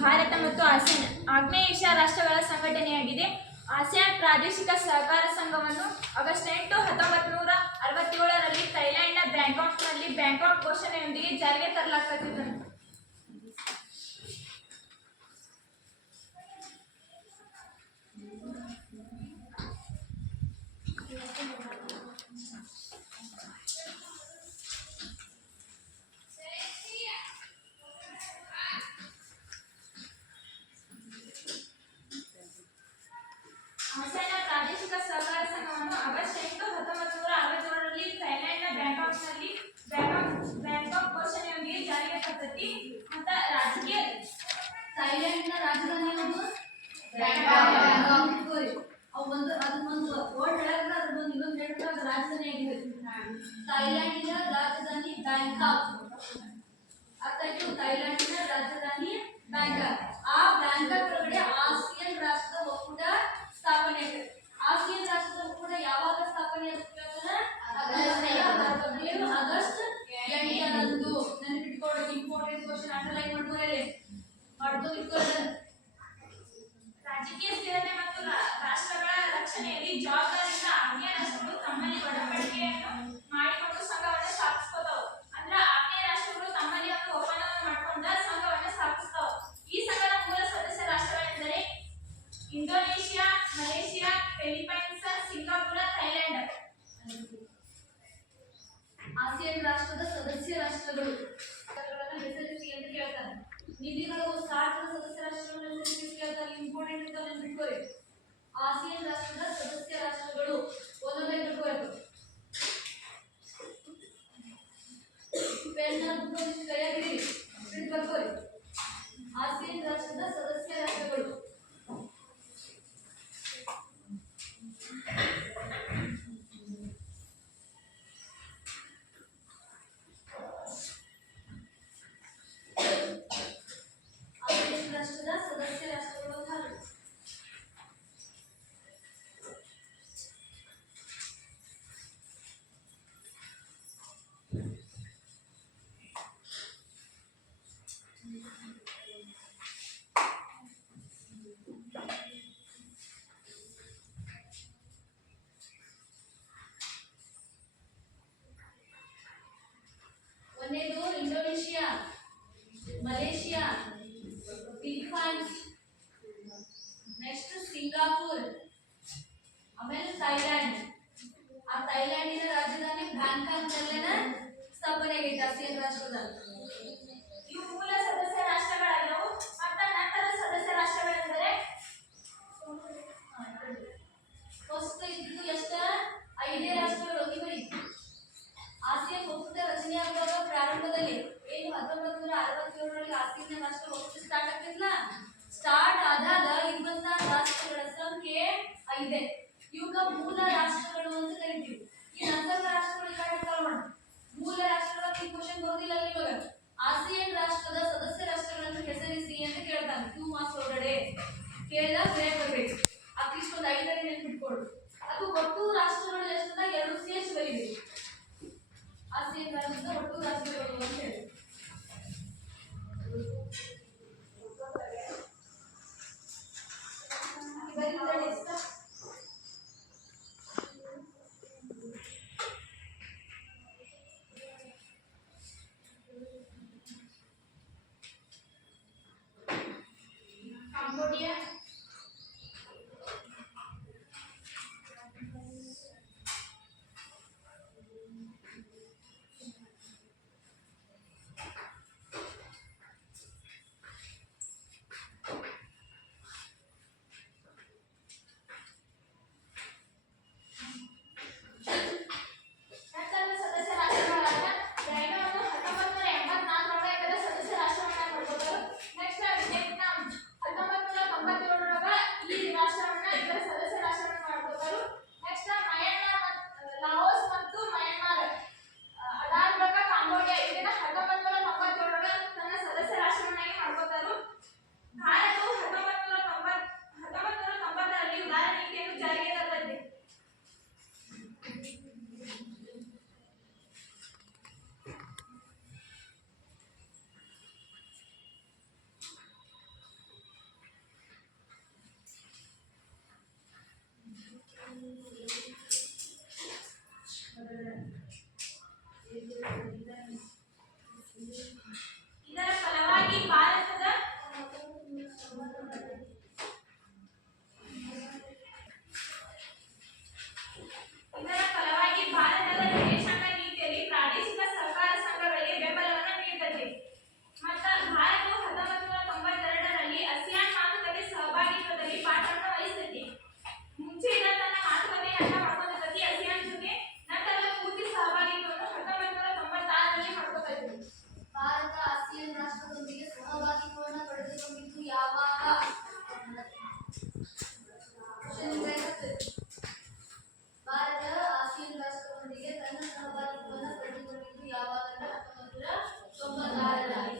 ಭಾರತ ಮತ್ತು ಆಸಿಯಾನ್ ಆಗ್ನೇಯ ಏಷ್ಯಾ ರಾಷ್ಟ್ರಗಳ ಸಂಘಟನೆಯಾಗಿದೆ. ಆಸಿಯಾನ್ ಪ್ರಾದೇಶಿಕ ಸಹಕಾರ ಸಂಘವನ್ನು ಆಗಸ್ಟ್ 8, 1967ರಲ್ಲಿ ಥೈಲ್ಯಾಂಡ್ನ ಬ್ಯಾಂಕಾಕ್ನಲ್ಲಿ ಬ್ಯಾಂಕಾಕ್ ಘೋಷಣೆಯೊಂದಿಗೆ ಜಾರಿಗೆ ತರಲಾಗುತ್ತದೆ. ಆಸಿಯಾನ್ ಪ್ರಾದೇಶಿಕ ಸಹಕಾರ ಸಂಘವನ್ನು ಆಗಸ್ಟ್ 8, 1967ರಲ್ಲಿ ಥೈಲ್ಯಾಂಡ್ನ ಬ್ಯಾಂಕಾಕ್ನಲ್ಲಿ ಬ್ಯಾಂಕಾಕ್ ಘೋಷಣೆಯೊಂದಿಗೆ ಜಾರಿಗೆ ತರ್ತೈತಿ. ಮತ್ತು ರಾಜಕೀಯ ಥೈಲ್ಯಾಂಡ್ನ ರಾಜಧಾನಿ ಯಾವುದು? ರಾಜಧಾನಿ ಆಗಿದೆ. ಥೈಲ್ಯಾಂಡಿನ ರಾಜಧಾನಿ ಬ್ಯಾಂಕಾಕ್. ಅರ್ಥಾಯ್ತು? ಥೈಲ್ಯಾಂಡಿನ ರಾಜಧಾನಿ ಬ್ಯಾಂಕಾಕ್. ಆ ಬ್ಯಾಂಕಾಕ್ ಒಳಗಡೆ ಆಸಿಯಾನ್ ರಾಷ್ಟ್ರದ ಒಕ್ಕೂಟ ಸ್ಥಾಪನೆ ಆಗಿದೆ. ಆಸಿಯಾನ್ ರಾಷ್ಟ್ರದ ಒಕ್ಕೂಟ ಯಾವಾಗ ಸ್ಥಾಪನೆ ಆಗುತ್ತೆ? ಆಗಸ್ಟ್ 8ರಂದು. ನೆನಪಿಟ್ಕೊಳ್ಳಿ, ಇಂಪಾರ್ಟೆಂಟ್ ಕ್ವಶನ್ ಅಂಡರ್ಲೈನ್ ಮಾಡ್ಕೊಳ್ಳಿ. ರಾಜಕೀಯ ಸ್ಥಿರತೆ ಮತ್ತು ರಾಷ್ಟ್ರಗಳ ರಕ್ಷಣೆಯಲ್ಲಿ ಜವಾಬ್ದಾರಿಯಿಂದ ಆಗ್ನೇಯ ರಾಷ್ಟ್ರಗಳು ತಮ್ಮಲ್ಲಿ ಒಡಂಬಡಿಕೆಯನ್ನು ಮಾಡಿಕೊಂಡು ಸಂಘವನ್ನು ಸ್ಥಾಪಿಸ್ಕೋತಾವ. ಅಂದ್ರೆ ಆಗ್ನೇಯ ರಾಷ್ಟ್ರಗಳು ತಮ್ಮಲ್ಲಿ ಒಂದು ಒಪ್ಪಂದವನ್ನು ಮಾಡಿಕೊಂಡ ಸಂಘವನ್ನು ಸ್ಥಾಪಿಸ್ತಾವ. ಈ ಸಂಘದ ಮೂಲ ಸದಸ್ಯ ರಾಷ್ಟ್ರಗಳೆಂದರೆ ಇಂಡೋನೇಷಿಯಾ, ಮಲೇಷಿಯಾ, ಫಿಲಿಪೈನ್ಸ್, ಸಿಂಗಾಪುರ, ಥೈಲ್ಯಾಂಡ್. ಆಸಿಯಾನ್ ರಾಷ್ಟ್ರದ ಸದಸ್ಯ ರಾಷ್ಟ್ರಗಳು ಹೆಸರಿಸಿ ಅಂತ ಕೇಳ್ತಾರೆ. ನಿಧಿಗಳು 60 ಸದಸ್ಯ ರಾಷ್ಟ್ರಗಳನ್ನು ಹೆಸರಿಸಿ ಕೇಳ್ತಾರೆ. ಇಂಪಾರ್ಟೆಂಟ್ ಅಂತ ನೆನಪಿಟ್ಕೊಳ್ಳಿ. ಆಸಿಯಾನ್ ರಾಷ್ಟ್ರದ ಸದಸ್ಯ ರಾಷ್ಟ್ರಗಳು ಒಂದೊಂದೇ ಬಿಟ್ಕೋಬೇಕು. ಪೆನ್ನ ಬುಕ್ ಕೈಯಾಗಿರಿ, ಬರ್ಕೋರಿ. ಆಸಿಯಾನ್ ರಾಷ್ಟ್ರದ ಸದಸ್ಯ ರಾಷ್ಟ್ರಗಳು ಒಂದೇದು Indonesia, Malaysia, Philippines, next Singapore, ಆಮೇಲೆ ಥೈಲ್ಯಾಂಡ್. ಆ ಥೈಲ್ಯಾಂಡಿನ ರಾಜಧಾನಿ ಬ್ಯಾಂಕಾಕ್ ನಲ್ಲೇನ ಸ್ಥಾಪನೆ ಆಗೈತೆ ಆಸಿಯಾನ್ ರಾಷ್ಟ್ರದ. ಇವು ಮೂಲ ಸದಸ್ಯ ರಾಷ್ಟ್ರಗಳಾದವು. ಮತ್ತು ನಂತರ ಸದಸ್ಯ ರಾಷ್ಟ್ರಗಳೆಂದರೆ ಫಸ್ಟ್ ಇದ್ದು ಎಷ್ಟ 5 ರಾಷ್ಟ್ರಗಳು. ಇವರಿ ಆಸಿಯಾನ್ ಒಕ್ಕೂಟ ರಚನೆಯಾಗುವಾಗ ಪ್ರಾರಂಭದಲ್ಲಿ ಏನು 1967ರಲ್ಲಿ ಆಸಿಯಾನ್ ರಾಷ್ಟ್ರ ಒಕ್ಕೂಟ ಸ್ಟಾರ್ಟ್ ಆಗ್ತಿಲ್ಲ. ಸ್ಟಾರ್ಟ್ ಆದಾಗ 24 ರಾಷ್ಟ್ರಗಳ ಸಂಖ್ಯೆ 5. ಇವಾಗ ಮೂಲ ರಾಷ್ಟ್ರಗಳು ಅಂತ ಕರಿತೀವಿ. ಈ ನಂತರ ರಾಷ್ಟ್ರಗಳು ಕಾಣಿಸ್ತಾವ. ಮೂಲ ರಾಷ್ಟ್ರಗಳ ಈ ಕ್ವಶನ್ ಬರೋದಿಲ್ಲ. ಇವಾಗ ಆಸಿಯಾನ್ ರಾಷ್ಟ್ರದ ಸದಸ್ಯ ರಾಷ್ಟ್ರಗಳನ್ನು ಹೆಸರಿಸಿ ಅಂತ ಕೇಳ್ತಾನೆ. 2 ಮಾರ್ಕ್ಸ್ ಒಳಗಡೆ ಕೇಳಿದಾಗ ಬೇರೆ ಬರಬೇಕು. ಅಟ್ಲೀಸ್ಟ್ ಒಂದು 5 ನೆನಪಿಟ್ಕೊಳ್ಳಿ. ಅದು ಒಟ್ಟು ರಾಷ್ಟ್ರಗಳು ಎಷ್ಟಂತ 2 CH ಬರೀಬೇಕು. ಆಸಿಯಾನ್ ರಾಷ್ಟ್ರದ ಒಟ್ಟು ರಾಷ್ಟ್ರಗಳು ಅಂತ ಹೇಳಿ ಆಸಿಯಾನ್ ರಾಷ್ಟ್ರದೊಂದಿಗೆ ಸಹಭಾಗಿತ್ವವನ್ನು ಪಡೆದುಕೊಂಡಿದ್ದು ಯಾವಾಗ? ಭಾರತ ಆಸಿಯಾನ್ ರಾಷ್ಟ್ರದೊಂದಿಗೆ ತನ್ನ ಸಹಭಾಗಿತ್ವವನ್ನು ಪಡೆದುಕೊಂಡಿದ್ದು ಯಾವಾಗ? 1996ರಲ್ಲಿ.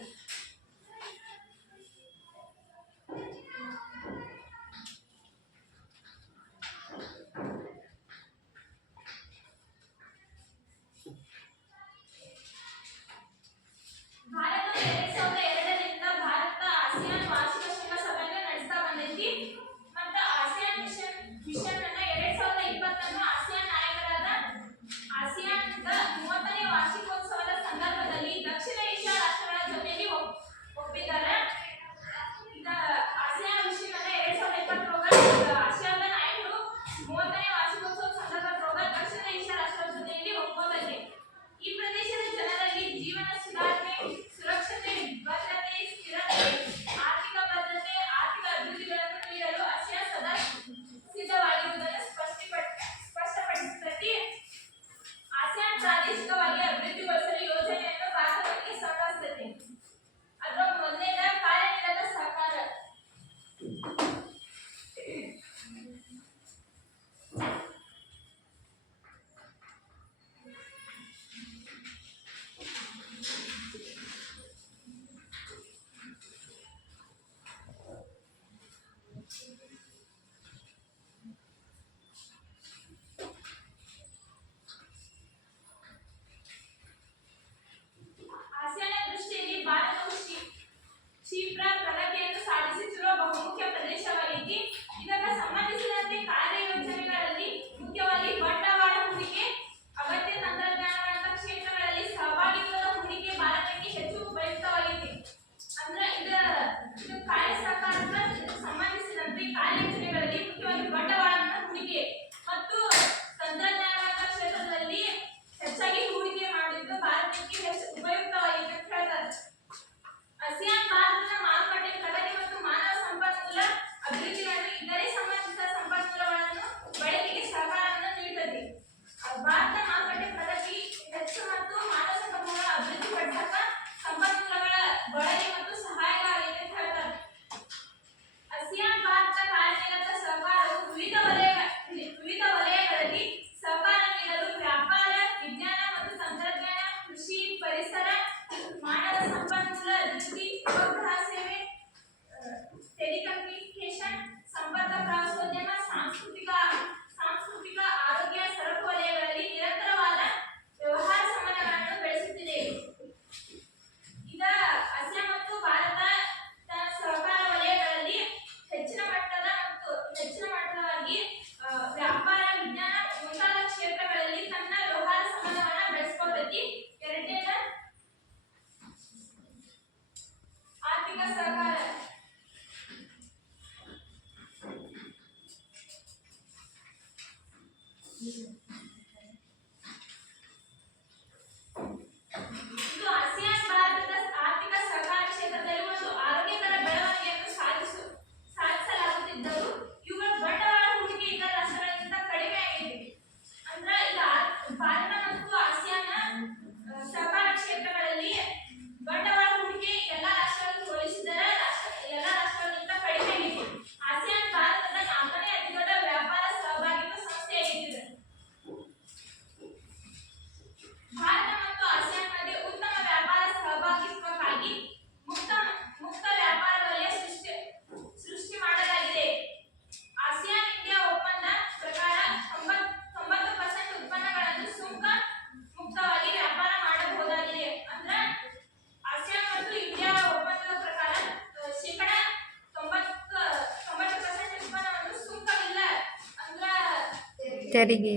ತೆರಿಗೆ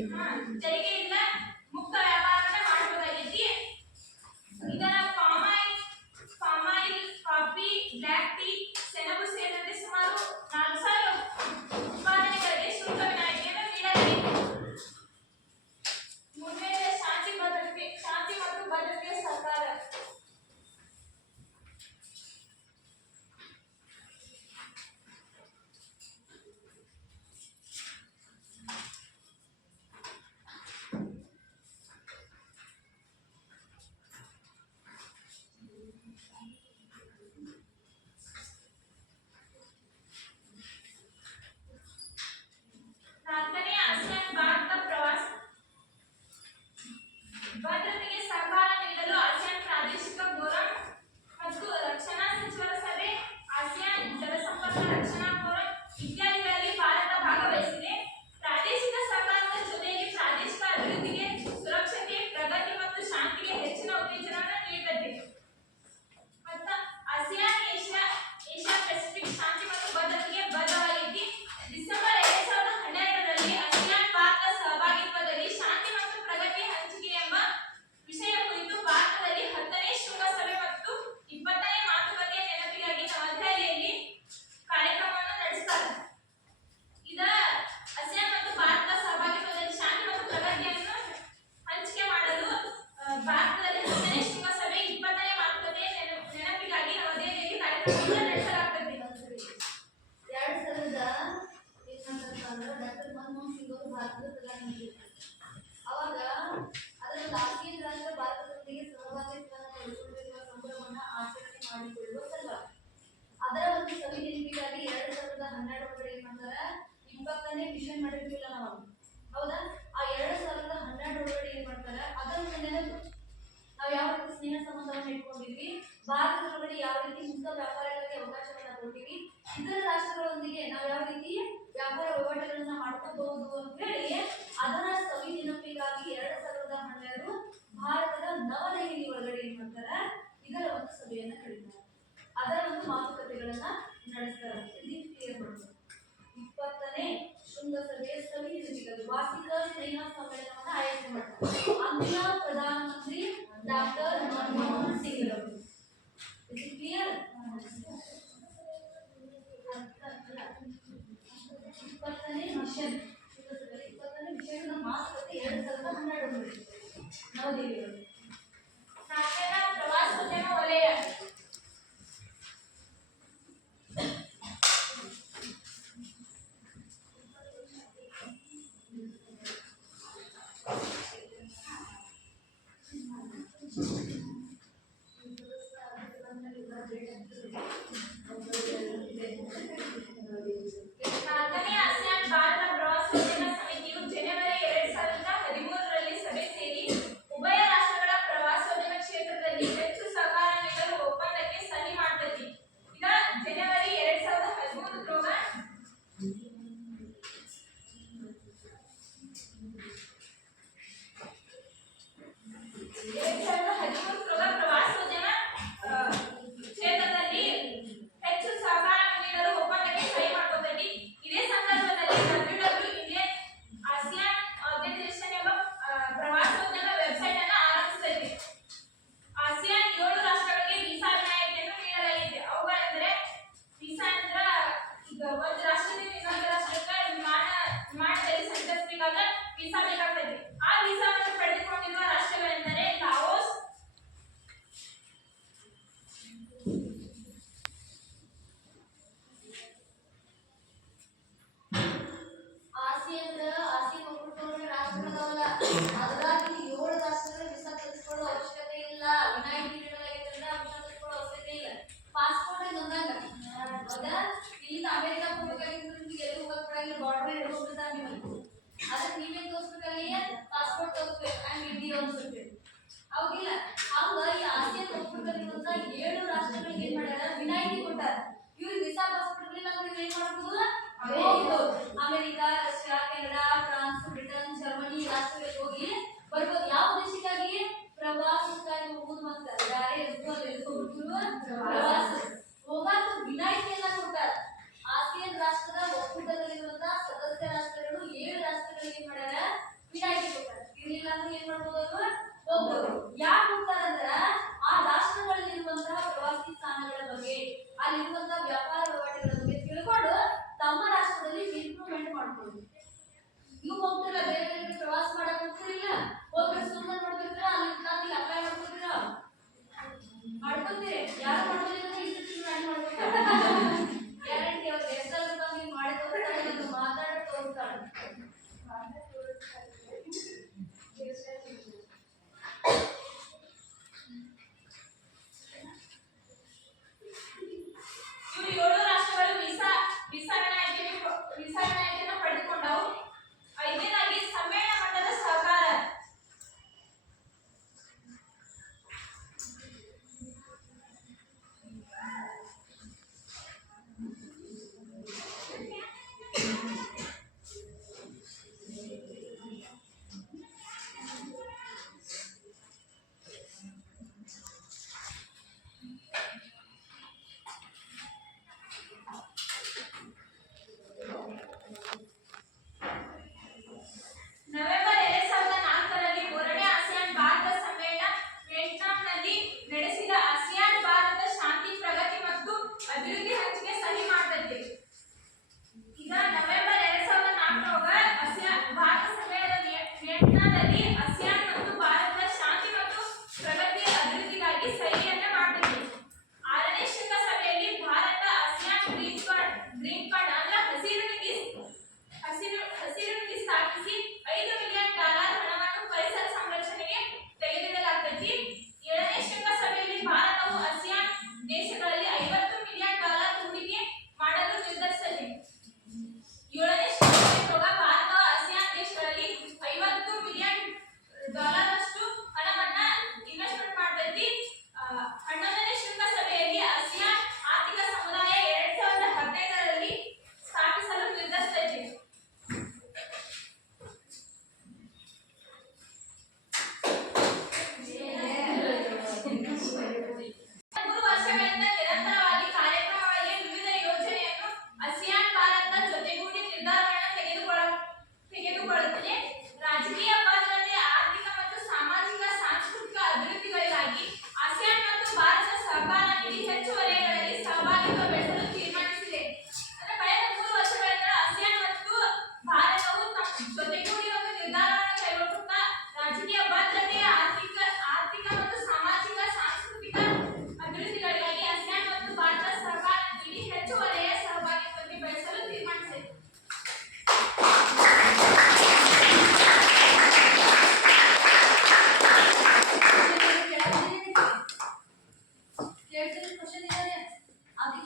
ಮುಕ್ತ ವ್ಯಾಪಾರವನ್ನ ಮಾಡಬಹುದಾಗೈತಿ. ಇದರ palm oil, coffee, black tea, ಸೆಣಬು ಸೇರಿದಂತೆ ಸುಮಾರು 4,000 ಉತ್ಪಾದನೆಗಳಿಗೆ ಶುಲ್ಕ ವಿನಾಯಿತಿಯನ್ನು ನೀಡಲಾಗಿದೆ. ಮುಂದೆ ಶಾಂತಿ ಮತ್ತು ಭದ್ರತೆಯ ಸರ್ಕಾರ. ಮಾನವ ರಕ್ಷಣಾ ಫೋರಂ ಇತ್ಯಾದಿಗಳಲ್ಲಿ ಭಾರತ ಭಾಗವಹಿಸಿದೆ. ಪ್ರಾದೇಶಿಕ ಸಹಕಾರದ ಜೊತೆಗೆ ಪ್ರಾದೇಶಿಕ ಅಭಿವೃದ್ಧಿಗೆ, ಸುರಕ್ಷತೆ, ಪ್ರಗತಿ ಮತ್ತು ಶಾಂತಿಗೆ ಹೆಚ್ಚಿನ ಉತ್ತೇಜನವನ್ನು ನೀಡುತ್ತದೆ. ಮತ್ತು ಆಸಿಯಾನ್ ಏಷ್ಯಾ ಪೆಸಿಫಿಕ್ ಶಾಂತಿ ಮತ್ತು ಭದ್ರತೆಗೆ ಬದ್ಧವಾಗಿದೆ. ಡಿಸೆಂಬರ್ 2012ರಲ್ಲಿ ಆಸಿಯಾನ್ ಭಾರತ ಸಹಭಾಗಿತ್ವದಲ್ಲಿ ಶಾಂತಿ ಮತ್ತು ಪ್ರಗತಿ ಹಂಚಿಕೆ ಎಂಬ ವಿಷಯ ಕುರಿತು ಭಾರತದಲ್ಲಿ 10ನೇ ಶೃಂಗಸಭೆ ಮತ್ತು 20ನೇ ಮಾತುಕತೆಯ ನೆನಪಿಗಾಗಿ ನವದೆಹಲಿಯಲ್ಲಿ ಕಾರ್ಯಕ್ರಮವನ್ನು ನಡೆಸುತ್ತಾರೆ. ಇದ ಆಸಿಯಾನ್ ಮತ್ತು ಭಾರತ ಸಹಭಾಗಿತ್ವದಲ್ಲಿ ಶಾಂತಿ ಮತ್ತು ಪ್ರಗತಿಯನ್ನು ಹಂಚಿಕೆ ಮಾಡಲು ಭಾರತದಲ್ಲಿ 10ನೇ ಶೃಂಗಸಭೆ 20ನೇ ಮಾತುಕತೆಯ ನೆನಪಿಗಾಗಿ ನವದೆಹಲಿಯಲ್ಲಿ ಕಾರ್ಯಕ್ರಮವನ್ನು ನಡೆಸಲಾಗುತ್ತದೆ. 2000 ಡಾಕ್ಟರ್ ಮನಮೋಹನ್ ಸಿಂಗ್ ಅವರು ಭಾರತದ ಪ್ರಧಾನಮಂತ್ರಿ. ಅವಾಗ ಅದರ ಆಸಿಯಾನ್ ರಾಷ್ಟ್ರ ಭಾರತದೊಂದಿಗೆ ಸಹಭಾಗಿತ್ವವನ್ನು ಪಡೆದುಕೊಂಡಿರುವ ಸಂಭ್ರಮವನ್ನು ಆಚರಣೆ ಮಾಡಿಕೊಳ್ಳುವ ಸಲುವಾಗಿ ಅದರ ಒಂದು ಸವಿ ನೆನಪಿಗಾಗಿ 2012 ಒಳಗಡೆ ಏನ್ ಮಾಡ್ತಾರ 20ನೇ ಮಿಷನ್ ಮಾಡಿರ್ತಿಲ್ಲ ನಾವು, ಹೌದಾ? ಆ 2012 ಒಳಗಡೆ ಏನ್ ಮಾಡ್ತಾರ ಅದನ್ನ ನೆನಪು ನಾವು ಯಾವ ರೀತಿ ಸ್ನೇಹ ಸಂಬಂಧವನ್ನು ಇಟ್ಕೊಂಡಿದ್ವಿ, ಭಾರತದೊಳಗಡೆ ಯಾವ ರೀತಿ ಮುಕ್ತ ವ್ಯಾಪಾರಗಳಿಗೆ ಅವಕಾಶಗಳನ್ನ ಕೊಟ್ಟಿವಿ, ಇತರ ರಾಷ್ಟ್ರಗಳೊಂದಿಗೆ ನಾವು ಯಾವ ರೀತಿ ವ್ಯಾಪಾರ ವಹಿವಾಟುಗಳನ್ನ ಮಾಡ್ಕೋಬಹುದು ಅಂತ ಹೇಳಿ ಅದರ ಸವಿ ನೆನಪಿಗಾಗಿ 2012 ಭಾರತದ ನವದೆಹಲಿ ಒಳಗಡೆ ಏನ್ ಮಾಡ್ತಾರ ಇದರ ಒಂದು ಸಭೆಯನ್ನ ಕರೀತಾರೆ. ಅದರ ಒಂದು ಮಾತುಕತೆಗಳನ್ನ ನಡೆಸ್ತಾರೆ. ಇಲ್ಲಿ ಕ್ಲಿಯರ್ ಮಾಡ್ತಾರೆ. 20ನೇ ಶೃಂಗಸಭೆಯ ಸವಿ ನೆನಪಿಗಾಗಿ ವಾರ್ಷಿಕ ಸ್ನೇಹ ಸಮ್ಮೇಳನವನ್ನು ಆಯೋಜನೆ ಮಾಡ್ತಾರೆ. ಅಂದಿನ ಪ್ರಧಾನಮಂತ್ರಿ ಡಾಕ್ಟರ್ ಮನಮೋಹನ್ ಸಿಂಗ್ ಅವರು. ಇದು ಕ್ಲಿಯರ್? 20ನೇ ಮಿಷನ್ ಶೃಂಗಸಭೆ 20ನೇ ಮಿಷನ್ ಮಾತುಕತೆ 2012 ನವದೆಹಲಿಯಲ್ಲಿ. 4ನೇದ ಪ್ರವಾಸೋದ್ಯಮ ವಲಯ. ನಾಲ್ಕನೇ ಆಸಿಯಾನ್ ಭಾರತ ಪ್ರವಾಸೋದ್ಯಮ ಸಮಿತಿಯು ಜನವರಿ 2013ರಲ್ಲಿ ಸಭೆ ಸೇರಿ ಉಭಯ ರಾಷ್ಟ್ರಗಳ ಪ್ರವಾಸೋದ್ಯಮ ಕ್ಷೇತ್ರದಲ್ಲಿ ಹೆಚ್ಚು ಸಹಕಾರ ನೀಡಲು ಒಪ್ಪಂದಕ್ಕೆ ಸಹಿ ಮಾಡುತ್ತದೆ. ಇದ ಜನವರಿ 2013 ಪ್ರವಾಸೋದ್ಯಮ ಕ್ಷೇತ್ರದಲ್ಲಿ ಹೆಚ್ಚು ಸಹಕಾರ ನೀಡಲು ಒಪ್ಪಂದಕ್ಕೆ ಸಹಿ ಮಾಡ್ಕೊತೈತಿ. ಇದೇ ಸಂದರ್ಭದಲ್ಲಿ WW ಇಂಡಿಯನ್ ಆಸಿಯಾನ್ ಆರ್ಗನೈಸೇಷನ್ ಎಂಬ ಪ್ರವಾಸೋದ್ಯಮ ವೆಬ್ಸೈಟ್ ಅನ್ನು ಆರಂಭಿಸುತ್ತೈತಿ. ಆಸಿಯಾನ್ 7 ರಾಷ್ಟ್ರಗಳಿಗೆ ವೀಸಾ ವಿನಾಯಿತಿಯನ್ನು ನೀಡಲಾಗಿದೆ. ಅವುಗಳೆಂದರೆ ವೀಸಾ ಅಂದ್ರ ಈಗ ಒಂದು ರಾಷ್ಟ್ರದಿಂದ ಇನ್ನೊಂದು ರಾಷ್ಟ್ರಕ್ಕೆ ವಿಮಾನದಲ್ಲಿ ಸಂಚರಿಸಬೇಕಾಗ ವೀಸಾ ಬೇಕಾಗ್ತೈತಿ. ಆ ವೀಸಾವನ್ನು ಪಡೆದುಕೊಂಡಿರುವ ರಾಷ್ಟ್ರಗಳೆಂದರೆ ಲಾವೋಸ್, ಆಸಿಯಾನ್ ಒಕ್ಕೂಟದೊಳಗೆ ರಾಷ್ಟ್ರಗಳಲ್ಲ, ಅದರಾಗಿ 7 ರಾಷ್ಟ್ರಗಳ ವೀಸಾ ತೆಗೆದುಕೊಳ್ಳೋ ಅವಶ್ಯಕತೆ ಇಲ್ಲ. ವಿನಾಯಿತಿ ನೀಡಲಾಗಿದೆ ಅಂದ್ರೆ ವೀಸಾ ತೆಗೆದುಕೊಳ್ಳೋ ಅವಶ್ಯಕತೆ ಇಲ್ಲ. ಪಾಸ್ಪೋರ್ಟ್ ಬಂದಾಗ ಹೌದಾ, ಇಲ್ಲಿಂದ ಅಮೆರಿಕ ಹೋಗ್ಬೇಕಾಗಿತ್ತು, ಎಲ್ಲೂ ಹೋಗ್ಬೇಕಾಗಿಲ್ಲ, ಬಾರ್ಡರ್ ಹಿಡಿದು ಹೋಗ್ಬಿಡ್ತಾರೆ ನೀವು. ಅದಕ್ಕೆ ನೀವೇನ್ ತೋರಿಸ್ಬೇಕಲ್ಲಿ ಪಾಸ್ಪೋರ್ಟ್ ತೋರಿಸ್ಬೇಕು, ಹಂಗೆ ಇಂಡಿಯಾ ಅನ್ಸುತ್ತೇವೆ, ಹೌದಿಲ್ಲ? ಹಂಗ ಈ ಆಸಿಯಾನ್ ಒಕ್ಕೂಟದಲ್ಲಿರುವಂತ 7 ರಾಷ್ಟ್ರಗಳಿಗೆ ಏನ್ ಮಾಡ್ಯಾರ ವಿನಾಯಿತಿ ಕೊಟ್ಟಾರ. ಇವ್ರಿಗೆ ವೀಸಾ ಪಾಸ್ಪೋರ್ಟ್ ಇಲ್ಲ ಅಂದ್ರೆ ಏನ್ ಮಾಡ್ಬೋದು, America, Russia, Canada, France, Britain, Germany ರಾಷ್ಟ್ರಗಳಿಗೆ ಹೋಗಿ ಬರ್ಬೋದು. ಯಾವ ದೇಶಕ್ಕಾಗಿ? ಪ್ರವಾಸಕ್ಕಾಗಿ ಹೋಗುದು. ಮತ್ತೆ ಬೇರೆ ಪ್ರವಾಸ ಹೋಗಾಕ ವಿನಾಯಿತಿಯನ್ನ ಕೊಟ್ಟಾರ. ಆಸಿಯಾನ್ ರಾಷ್ಟ್ರದ ಒಕ್ಕೂಟದಲ್ಲಿರುವಂತಹ ಸದಸ್ಯ ರಾಷ್ಟ್ರಗಳು 7 ರಾಷ್ಟ್ರಗಳಿಗೆ ಏನ್ ಮಾಡ್ಯಾರ ವಿನಾಯಿತಿ ಕೊಟ್ಟಾರ. ಇರ್ಲಿಲ್ಲ ಅಂದ್ರೆ ಏನ್ ಮಾಡ್ಬೋದು, ಅವರು ಹೋಗ್ಬೋದು. ಯಾಕೆ ಹೋಗ್ತಾರಂದ್ರ ಆ ರಾಷ್ಟ್ರಗಳಲ್ಲಿರುವಂತಹ ಪ್ರವಾಸಿ ಸ್ಥಾನಗಳ ಬಗ್ಗೆ, ಅಲ್ಲಿರುವಂತಹ ವ್ಯಾಪಾರ ವಹಿವಾಟುಗಳ ಬಗ್ಗೆ ತಿಳ್ಕೊಂಡು ತಮ್ಮ ರಾಷ್ಟ್ರದಲ್ಲಿ ಇಂಪ್ರೂವ್ಮೆಂಟ್ ಮಾಡ್ಕೊಳ್ಳೋದು. ನೀವು ಹೋಗ್ತಿರಲ್ಲ, ಬೇರೆ ಬೇರೆ ಪ್ರವಾಸ ಮಾಡಕ್ ಹೋಗ್ತಿರಿಲ್ಲ, ಹೋಗ್ಬಿಟ್ಟು ಸುಮ್ಮನೆ ನೋಡ್ತಿರ್ತೀರ, ಅಲ್ಲಿ ಅಪ್ಲೈ ಮಾಡ್ಕೊತೀರ, ಮಾಡ್ಕೊತೀರಿ. ಯಾರು ಮಾಡ್ಕೊಂಡಿದ್ರೆ ಇನ್ಸ್ಟಿಟ್ಯೂಟ್ ಮಾಡ್ಕೊತಾರೆ. ಗ್ಯಾರಂಟಿ ಅವ್ರು ಎಷ್ಟೆಲ್ಲ ನೀವು ಮಾಡಿ ತೋರಿಸ್ತಾರೆ, ಮಾತಾಡಿ ತೋರಿಸ್ತಾರೆ. ಇವು 7 ರಾಷ್ಟ್ರಗಳು ವೀಸಾ ವಿನಾಯಿತಿಯನ್ನು ಪಡೆದುಕೊಂಡವು. 5ನೇದಾಗಿ ಸಮ್ಮೇಳನ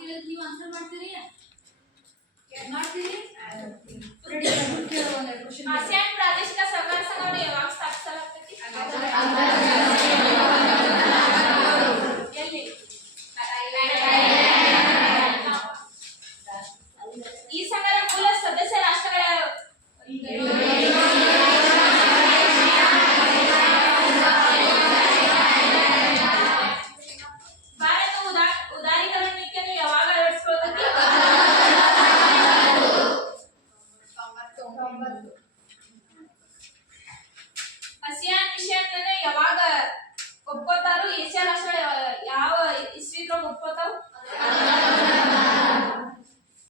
ಆಗ್ತಿಲ್ಲ ಅಂತ ನೀವು ಆನ್ಸರ್ ಮಾಡ್ತೀರಿ ಮಾಡ್ತೀರಿ ರೆಡಿ ಕೇಳೋ ಒಂದೆರಡು ಕ್ವಶನ್ ಆಸಿಯಾನ್ ಪ್ರಾದೇಶಿಕ ಸಹಕಾರ ಸಂಘವನ್ನು ಯಾವಾಗ ಸ್ಥಾಪಿಸಲಾಗ್ತೈತಿ?